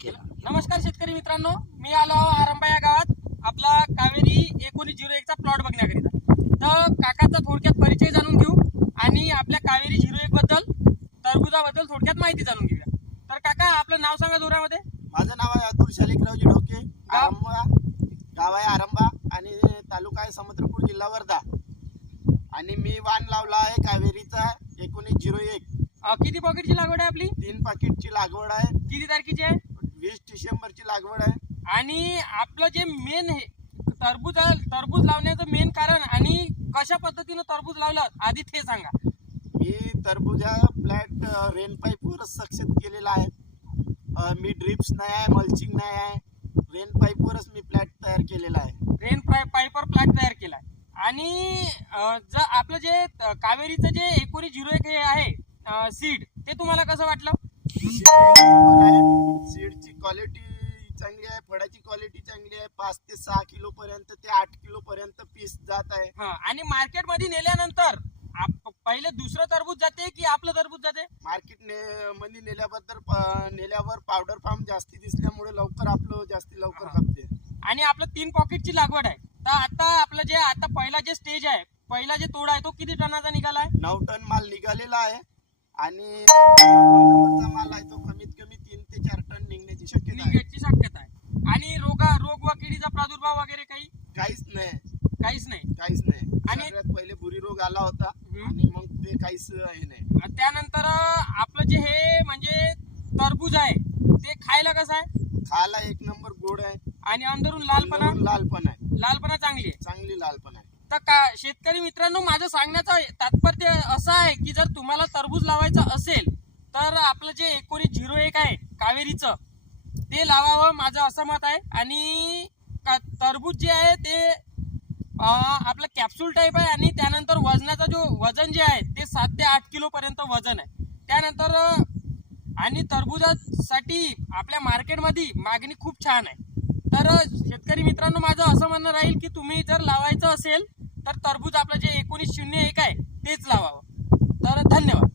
केला. नमस्कार शेतकरी मित्रांनो, मी आलो आरंबा या गावात आपला कावेरी 1901 चा प्लॉट बघण्याकरिता. तर काकाचा थोडक्यात परिचय जाणून घेऊ आणि आपल्या कावेरी 01 बद्दल टरबुजाबद्दल थोडक्यात माहिती जाणून घेऊया. तर काका आपलं नाव सांगा जोरामध्ये. माझं नाव आहे अतुल शालिकरावजी ढोके. आरंबा गाव आहे आरंबा आणि तालुका आहे समुद्रपूर, जिल्हा वर्धा. आणि मी वाण लावला आहे कावेरीचा 1901. किती पॉकेटची लागवड आहे आपली? 3 पाकिटची लागवड आहे. किती तारखेची आहे? 20 डिसेंबरची लागवड आहे. आणि आपलं जे मेन हे टरबूज लावण्याचं मेन कारण आणि कशा पद्धतीनं टरबूज लावलं आधी ते सांगा. मी टरबूजा फ्लॅट रेन पाईपवरच सक्सेस केलेला आहे. मी ड्रिप्स नाही आहे, मल्चिंग नाही आहे, रेन पाईपवरच मी फ्लॅट तयार केलेला आहे. रेन पाईपर प्लॅट तयार केलाय. आणि जर आपलं जे कावेरीचं जे 1901 हे आहे सीड, ते तुम्हाला कसं वाटलं? सीडची क्वालिटी चांगली आहे, फळाची क्वालिटी चांगली आहे. 5 ते 6 किलो पर्यंत ते 8 किलो पर्यंत पीस जात आहे. आणि मार्केटमध्ये नेल्यानंतर पहिले दुसरं टरबूज जाते की आपलं टरबूज जाते? मार्केट मध्ये नेल्यावर पावडर फॉर्म जास्ती दिसल्यामुळे लवकर आपलं जास्ती लवकर खपते. आणि आपलं 3 पॉकेटची लागवड आहे. तर आता आपलं जे आता पहिला जे स्टेज आहे, पहिला जे तोडा आहे तो किती टनाचा निघाला आहे? 9 टन माल निघालेला आहे. आणि 2 नंबरचा माल आहे तो कमीत कमी 3 ते 4 टन निघण्याची शक्यता आहे. आणि रोग व किडीचा प्रादुर्भाव वगैरे काहीच नाही. आणि सगळ्यात पहिले भुरी रोग आला होता आणि मग ते काहीच हे नाही. त्यानंतर आपलं जे हे म्हणजे टरबूज आहे ते खायला कसं आहे? खायला 1 नंबर गोड आहे आणि अंदरून लालपणा चांगली आहे. चांगली लालपण आहे. तर शेतकरी मित्रांनो, माझं सांगण्याचं तात्पर्य असं आहे की जर तुम्हाला टरबूज लावायचं असेल तर आपलं जे 1901 आहे कावेरीचं ते लावावं, माझं असं मत आहे. आणि टरबूज जे आहे ते आपलं कॅप्सूल टाईप आहे. आणि त्यानंतर वजनाचा वजन जे आहे ते 7 ते 8 किलो पर्यंत वजन आहे. त्यानंतर आणि टरबुजासाठी आपल्या मार्केटमध्ये मागणी खूप छान आहे. तर शेतकरी मित्रांनो, माझं असं म्हणणं राहील की तुम्ही जर लावायचं असेल तर टरबूज आपलं जे 1901 आहे तेच लावावं. तर धन्यवाद.